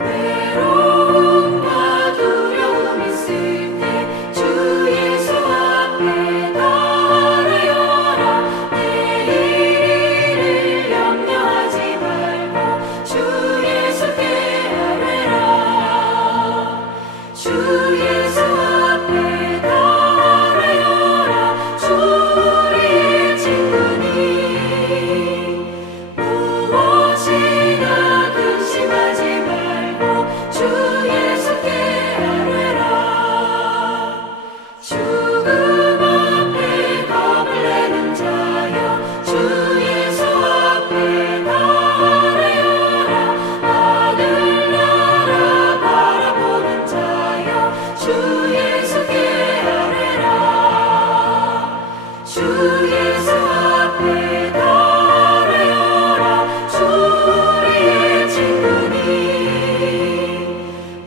괴로움과 두려움 있을 때 주 예수 앞에 달아여라. 내일을 염려하지 말고 주 예수께 아뢰라. 주 예수 앞에 달아여라. 주 우리의 친구니 무엇이나 근심하지 말고 주 예수께 아뢰라. 죽음 앞에 겁을 내는 자여 주 예수 앞에 달아여라. 하늘나라 바라보는 자여 주 예수께 아뢰라. 주 예수 앞에 달아여라. 주 우리의 친구니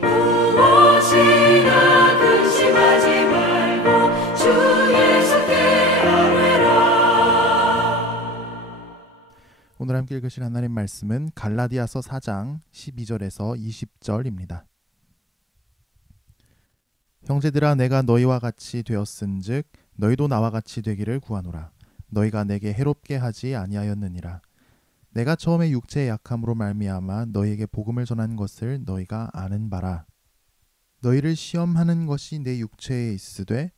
무엇이나 근심하지 말고 주 예수께 아뢰라. 오늘 함께 읽으실 하나님 말씀은 갈라디아서 4장 12절에서 20절입니다. 형제들아, 내가 너희와 같이 되었은즉 너희도 나와 같이 되기를 구하노라. 너희가 내게 해롭게 하지 아니하였느니라. 내가 처음에 육체의 약함으로 말미암아 너희에게 복음을 전한 것을 너희가 아는 바라. 너희를 시험하는 것이 내 육체에 있으되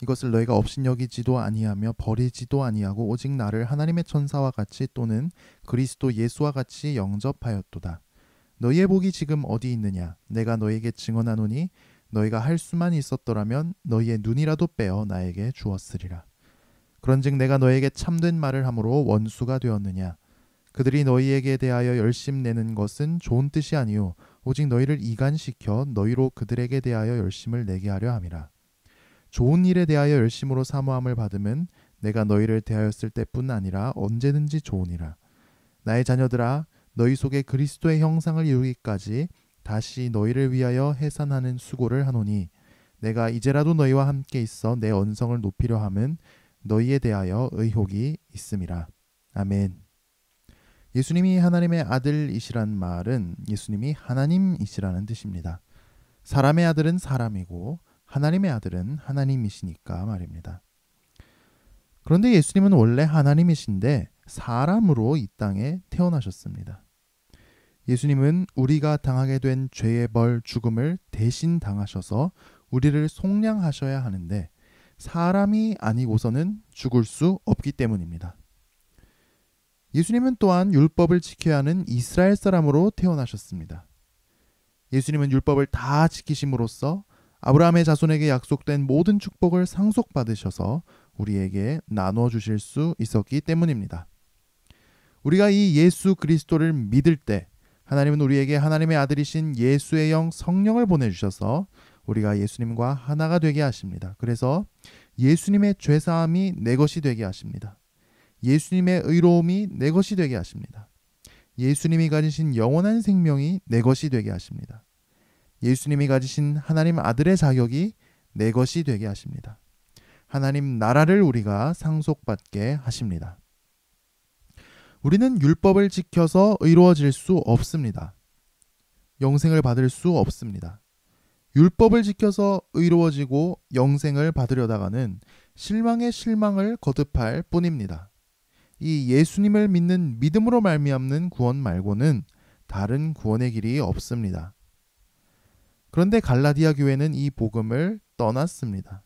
이것을 너희가 업신여기지도 아니하며 버리지도 아니하고 오직 나를 하나님의 천사와 같이 또는 그리스도 예수와 같이 영접하였도다. 너희의 복이 지금 어디 있느냐? 내가 너희에게 증언하노니 너희가 할 수만 있었더라면 너희의 눈이라도 빼어 나에게 주었으리라. 그런즉 내가 너희에게 참된 말을 함으로 원수가 되었느냐? 그들이 너희에게 대하여 열심내는 것은 좋은 뜻이 아니요 오직 너희를 이간시켜 너희로 그들에게 대하여 열심을 내게 하려 함이라. 좋은 일에 대하여 열심으로 사모함을 받음은 내가 너희를 대하였을 때뿐 아니라 언제든지 좋으니라. 나의 자녀들아, 너희 속에 그리스도의 형상을 이루기까지 다시 너희를 위하여 해산하는 수고를 하노니 내가 이제라도 너희와 함께 있어 내 언성을 높이려 함은 너희에 대하여 의혹이 있음이라. 아멘. 예수님이 하나님의 아들이시란 말은 예수님이 하나님이시라는 뜻입니다. 사람의 아들은 사람이고 하나님의 아들은 하나님이시니까 말입니다. 그런데 예수님은 원래 하나님이신데 사람으로 이 땅에 태어나셨습니다. 예수님은 우리가 당하게 된 죄의 벌 죽음을 대신 당하셔서 우리를 속량하셔야 하는데 사람이 아니고서는 죽을 수 없기 때문입니다. 예수님은 또한 율법을 지켜야 하는 이스라엘 사람으로 태어나셨습니다. 예수님은 율법을 다 지키심으로써 아브라함의 자손에게 약속된 모든 축복을 상속받으셔서 우리에게 나눠 주실 수 있었기 때문입니다. 우리가 이 예수 그리스도를 믿을 때 하나님은 우리에게 하나님의 아들이신 예수의 영 성령을 보내주셔서 우리가 예수님과 하나가 되게 하십니다. 그래서 예수님의 죄사함이 내 것이 되게 하십니다. 예수님의 의로움이 내 것이 되게 하십니다. 예수님이 가지신 영원한 생명이 내 것이 되게 하십니다. 예수님이 가지신 하나님 아들의 자격이 내 것이 되게 하십니다. 하나님 나라를 우리가 상속받게 하십니다. 우리는 율법을 지켜서 의로워질 수 없습니다. 영생을 받을 수 없습니다. 율법을 지켜서 의로워지고 영생을 받으려다가는 실망의 실망을 거듭할 뿐입니다. 이 예수님을 믿는 믿음으로 말미암는 구원 말고는 다른 구원의 길이 없습니다. 그런데 갈라디아 교회는 이 복음을 떠났습니다.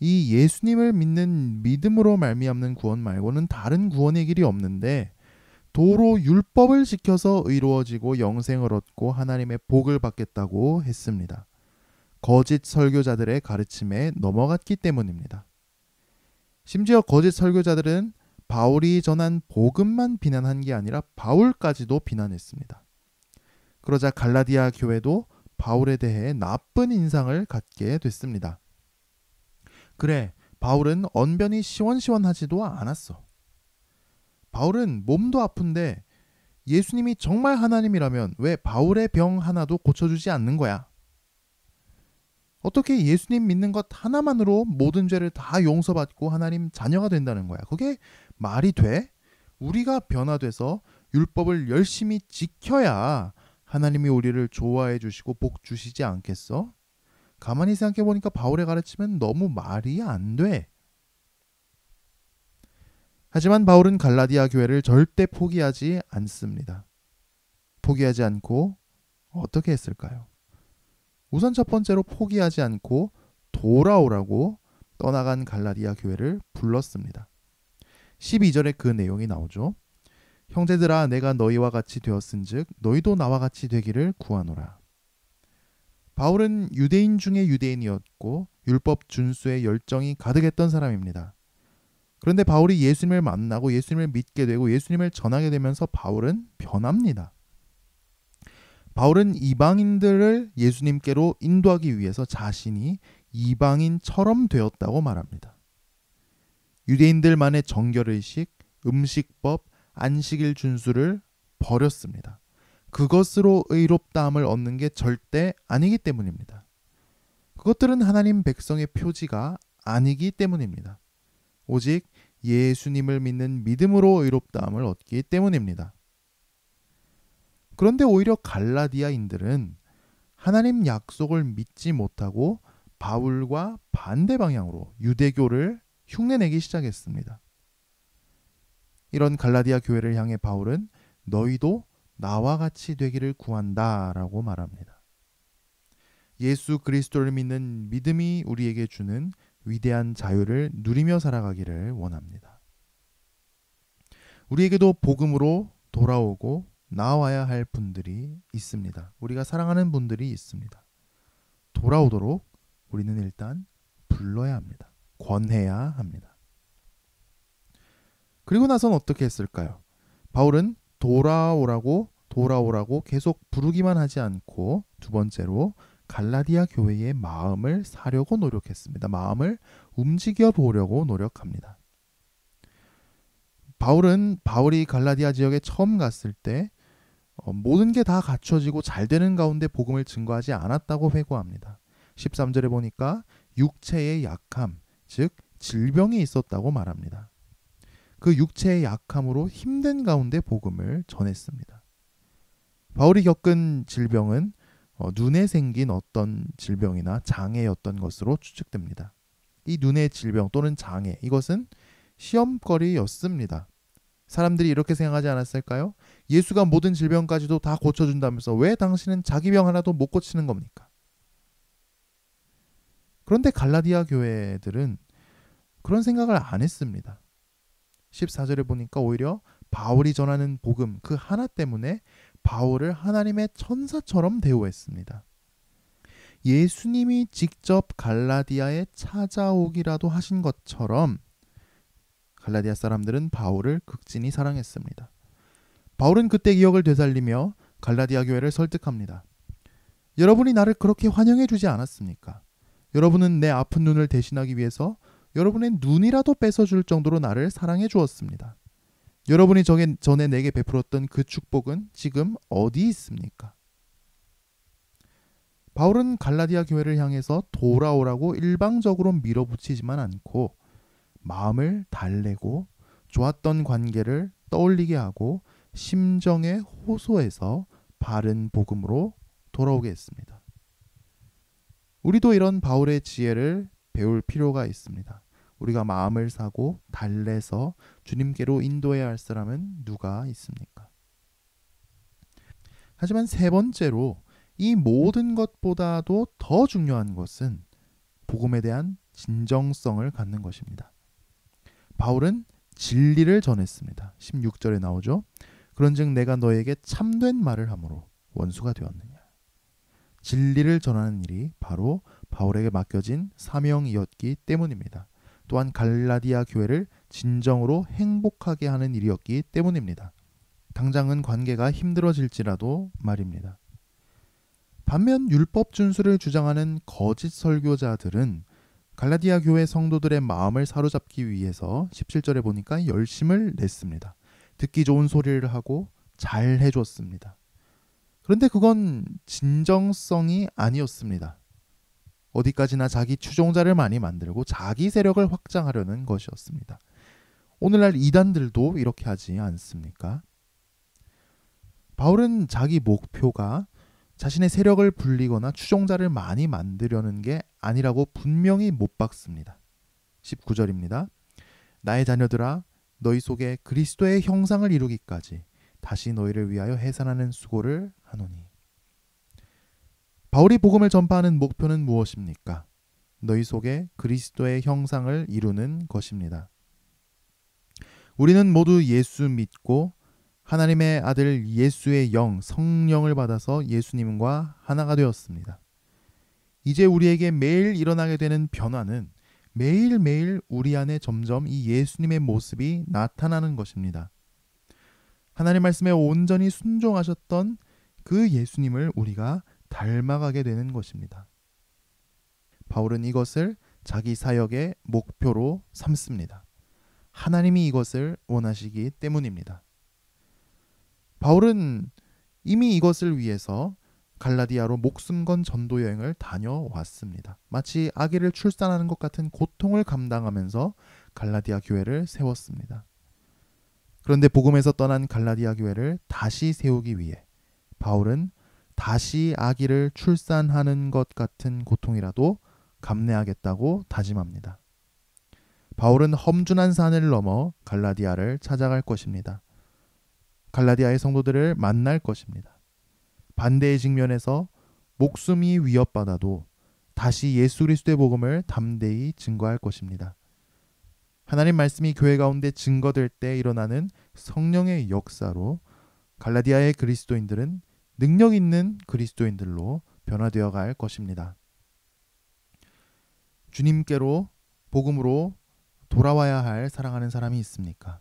이 예수님을 믿는 믿음으로 말미암는 구원 말고는 다른 구원의 길이 없는데 도로 율법을 지켜서 의로워지고 영생을 얻고 하나님의 복을 받겠다고 했습니다. 거짓 설교자들의 가르침에 넘어갔기 때문입니다. 심지어 거짓 설교자들은 바울이 전한 복음만 비난한 게 아니라 바울까지도 비난했습니다. 그러자 갈라디아 교회도 바울에 대해 나쁜 인상을 갖게 됐습니다. 그래, 바울은 언변이 시원시원하지도 않았어. 바울은 몸도 아픈데 예수님이 정말 하나님이라면 왜 바울의 병 하나도 고쳐주지 않는 거야? 어떻게 예수님 믿는 것 하나만으로 모든 죄를 다 용서받고 하나님 자녀가 된다는 거야? 그게 말이 돼? 우리가 변화돼서 율법을 열심히 지켜야 하나님이 우리를 좋아해 주시고 복 주시지 않겠어? 가만히 생각해 보니까 바울의 가르침은 너무 말이 안 돼. 하지만 바울은 갈라디아 교회를 절대 포기하지 않습니다. 포기하지 않고 어떻게 했을까요? 우선 첫 번째로 포기하지 않고 돌아오라고 떠나간 갈라디아 교회를 불렀습니다. 12절에 그 내용이 나오죠. 형제들아 내가 너희와 같이 되었은즉 너희도 나와 같이 되기를 구하노라. 바울은 유대인 중에 유대인이었고 율법 준수에 열정이 가득했던 사람입니다. 그런데 바울이 예수님을 만나고 예수님을 믿게 되고 예수님을 전하게 되면서 바울은 변합니다. 바울은 이방인들을 예수님께로 인도하기 위해서 자신이 이방인처럼 되었다고 말합니다. 유대인들만의 정결의식, 음식법, 안식일 준수를 버렸습니다. 그것으로 의롭다함을 얻는 게 절대 아니기 때문입니다. 그것들은 하나님 백성의 표지가 아니기 때문입니다. 오직 예수님을 믿는 믿음으로 의롭다함을 얻기 때문입니다. 그런데 오히려 갈라디아인들은 하나님 약속을 믿지 못하고 바울과 반대 방향으로 유대교를 흉내내기 시작했습니다. 이런 갈라디아 교회를 향해 바울은 너희도 나와 같이 되기를 구한다 라고 말합니다. 예수 그리스도를 믿는 믿음이 우리에게 주는 위대한 자유를 누리며 살아가기를 원합니다. 우리에게도 복음으로 돌아오고 나와야 할 분들이 있습니다. 우리가 사랑하는 분들이 있습니다. 돌아오도록 우리는 일단 불러야 합니다. 권해야 합니다. 그리고 나선 어떻게 했을까요? 바울은 돌아오라고 계속 부르기만 하지 않고 두 번째로 갈라디아 교회의 마음을 사려고 노력했습니다. 마음을 움직여 보려고 노력합니다. 바울이 갈라디아 지역에 처음 갔을 때 모든 게 다 갖춰지고 잘 되는 가운데 복음을 증거하지 않았다고 회고합니다. 13절에 보니까 육체의 약함, 즉 질병이 있었다고 말합니다. 그 육체의 약함으로 힘든 가운데 복음을 전했습니다. 바울이 겪은 질병은 눈에 생긴 어떤 질병이나 장애였던 것으로 추측됩니다. 이 눈의 질병 또는 장애, 이것은 시험거리였습니다. 사람들이 이렇게 생각하지 않았을까요? 예수가 모든 질병까지도 다 고쳐준다면서 왜 당신은 자기 병 하나도 못 고치는 겁니까? 그런데 갈라디아 교회들은 그런 생각을 안 했습니다. 14절에 보니까 오히려 바울이 전하는 복음 그 하나 때문에 바울을 하나님의 천사처럼 대우했습니다. 예수님이 직접 갈라디아에 찾아오기라도 하신 것처럼 갈라디아 사람들은 바울을 극진히 사랑했습니다. 바울은 그때 기억을 되살리며 갈라디아 교회를 설득합니다. 여러분이 나를 그렇게 환영해 주지 않았습니까? 여러분은 내 아픈 눈을 대신하기 위해서 여러분의 눈이라도 뺏어줄 정도로 나를 사랑해 주었습니다. 여러분이 전에 내게 베풀었던 그 축복은 지금 어디 있습니까? 바울은 갈라디아 교회를 향해서 돌아오라고 일방적으로 밀어붙이지만 않고 마음을 달래고 좋았던 관계를 떠올리게 하고 심정에 호소해서 바른 복음으로 돌아오게 했습니다. 우리도 이런 바울의 지혜를 배울 필요가 있습니다. 우리가 마음을 사고 달래서 주님께로 인도해야 할 사람은 누가 있습니까? 하지만 세 번째로 이 모든 것보다도 더 중요한 것은 복음에 대한 진정성을 갖는 것입니다. 바울은 진리를 전했습니다. 16절에 나오죠. 그런즉 내가 너에게 참된 말을 함으로 원수가 되었느냐. 진리를 전하는 일이 바로 바울에게 맡겨진 사명이었기 때문입니다. 또한 갈라디아 교회를 진정으로 행복하게 하는 일이었기 때문입니다. 당장은 관계가 힘들어질지라도 말입니다. 반면 율법 준수를 주장하는 거짓 설교자들은 갈라디아 교회 성도들의 마음을 사로잡기 위해서 17절에 보니까 열심을 냈습니다. 듣기 좋은 소리를 하고 잘 해줬습니다. 그런데 그건 진정성이 아니었습니다. 어디까지나 자기 추종자를 많이 만들고 자기 세력을 확장하려는 것이었습니다. 오늘날 이단들도 이렇게 하지 않습니까? 바울은 자기 목표가 자신의 세력을 불리거나 추종자를 많이 만들려는 게 아니라고 분명히 못 박습니다. 19절입니다. 나의 자녀들아 너희 속에 그리스도의 형상을 이루기까지 다시 너희를 위하여 해산하는 수고를 하노니. 바울이 복음을 전파하는 목표는 무엇입니까? 너희 속에 그리스도의 형상을 이루는 것입니다. 우리는 모두 예수 믿고 하나님의 아들 예수의 영, 성령을 받아서 예수님과 하나가 되었습니다. 이제 우리에게 매일 일어나게 되는 변화는 매일매일 우리 안에 점점 이 예수님의 모습이 나타나는 것입니다. 하나님 말씀에 온전히 순종하셨던 그 예수님을 우리가 닮아가게 되는 것입니다. 바울은 이것을 자기 사역의 목표로 삼습니다. 하나님이 이것을 원하시기 때문입니다. 바울은 이미 이것을 위해서 갈라디아로 목숨 건 전도 여행을 다녀왔습니다. 마치 아기를 출산하는 것 같은 고통을 감당하면서 갈라디아 교회를 세웠습니다. 그런데 복음에서 떠난 갈라디아 교회를 다시 세우기 위해 바울은 다시 아기를 출산하는 것 같은 고통이라도 감내하겠다고 다짐합니다. 바울은 험준한 산을 넘어 갈라디아를 찾아갈 것입니다. 갈라디아의 성도들을 만날 것입니다. 반대의 직면에서 목숨이 위협받아도 다시 예수 그리스도의 복음을 담대히 증거할 것입니다. 하나님 말씀이 교회 가운데 증거될 때 일어나는 성령의 역사로 갈라디아의 그리스도인들은 능력 있는 그리스도인들로 변화되어 갈 것입니다. 주님께로 복음으로 돌아와야 할 사랑하는 사람이 있습니까?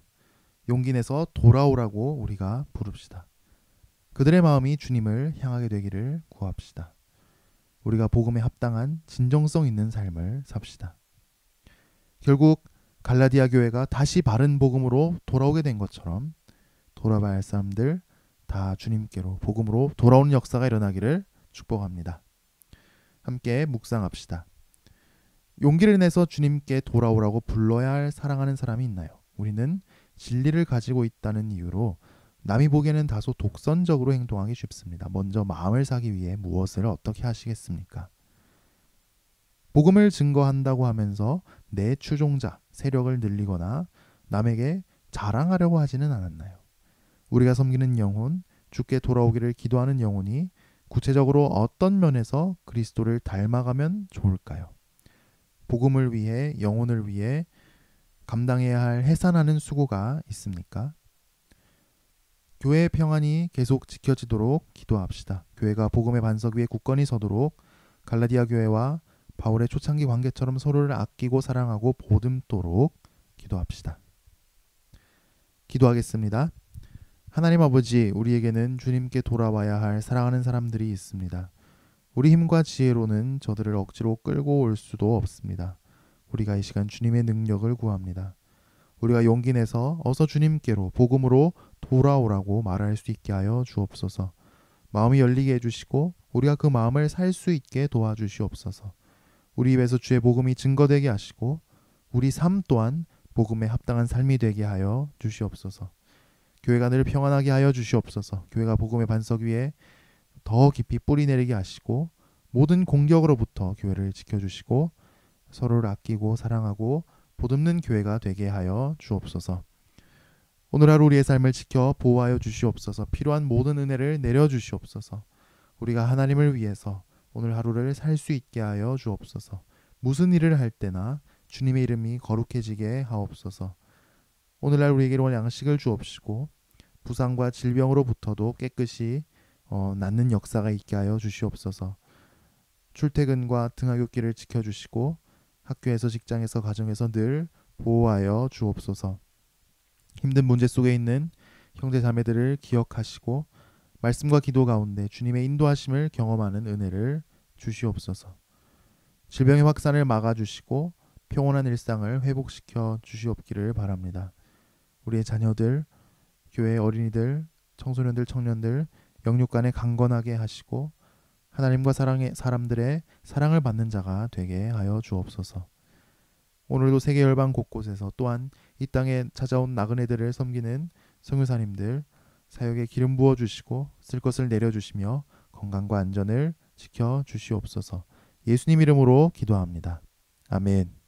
용기 내서 돌아오라고 우리가 부릅시다. 그들의 마음이 주님을 향하게 되기를 구합시다. 우리가 복음에 합당한 진정성 있는 삶을 삽시다. 결국 갈라디아 교회가 다시 바른 복음으로 돌아오게 된 것처럼 돌아봐야 할 사람들 다 주님께로 복음으로 돌아오는 역사가 일어나기를 축복합니다. 함께 묵상합시다. 용기를 내서 주님께 돌아오라고 불러야 할 사랑하는 사람이 있나요? 우리는 진리를 가지고 있다는 이유로 남이 보기에는 다소 독선적으로 행동하기 쉽습니다. 먼저 마음을 사기 위해 무엇을 어떻게 하시겠습니까? 복음을 증거한다고 하면서 내 추종자, 세력을 늘리거나 남에게 자랑하려고 하지는 않았나요? 우리가 섬기는 영혼, 주께 돌아오기를 기도하는 영혼이 구체적으로 어떤 면에서 그리스도를 닮아가면 좋을까요? 복음을 위해, 영혼을 위해 감당해야 할 해산하는 수고가 있습니까? 교회의 평안이 계속 지켜지도록 기도합시다. 교회가 복음의 반석 위에 굳건히 서도록 갈라디아 교회와 바울의 초창기 관계처럼 서로를 아끼고 사랑하고 보듬도록 기도합시다. 기도하겠습니다. 하나님 아버지, 우리에게는 주님께 돌아와야 할 사랑하는 사람들이 있습니다. 우리 힘과 지혜로는 저들을 억지로 끌고 올 수도 없습니다. 우리가 이 시간 주님의 능력을 구합니다. 우리가 용기 내서 어서 주님께로 복음으로 돌아오라고 말할 수 있게 하여 주옵소서. 마음이 열리게 해주시고 우리가 그 마음을 살 수 있게 도와주시옵소서. 우리 입에서 주의 복음이 증거되게 하시고 우리 삶 또한 복음에 합당한 삶이 되게 하여 주시옵소서. 교회가 늘 평안하게 하여 주시옵소서. 교회가 복음의 반석 위에 더 깊이 뿌리 내리게 하시고 모든 공격으로부터 교회를 지켜주시고 서로를 아끼고 사랑하고 보듬는 교회가 되게 하여 주옵소서. 오늘 하루 우리의 삶을 지켜 보호하여 주시옵소서. 필요한 모든 은혜를 내려주시옵소서. 우리가 하나님을 위해서 오늘 하루를 살 수 있게 하여 주옵소서. 무슨 일을 할 때나 주님의 이름이 거룩해지게 하옵소서. 오늘날 우리에게 이런 양식을 주옵시고 부상과 질병으로부터도 깨끗이 낫는 역사가 있게 하여 주시옵소서. 출퇴근과 등하굣길을 지켜주시고 학교에서 직장에서 가정에서 늘 보호하여 주옵소서. 힘든 문제 속에 있는 형제 자매들을 기억하시고 말씀과 기도 가운데 주님의 인도하심을 경험하는 은혜를 주시옵소서. 질병의 확산을 막아주시고 평온한 일상을 회복시켜 주시옵기를 바랍니다. 우리의 자녀들, 교회 어린이들, 청소년들, 청년들 영육간에 강건하게 하시고 하나님과 사람들의 사랑을 받는 자가 되게 하여 주옵소서. 오늘도 세계 열방 곳곳에서 또한 이 땅에 찾아온 나그네들을 섬기는 선교사님들 사역에 기름 부어 주시고 쓸 것을 내려 주시며 건강과 안전을 지켜 주시옵소서. 예수님 이름으로 기도합니다. 아멘.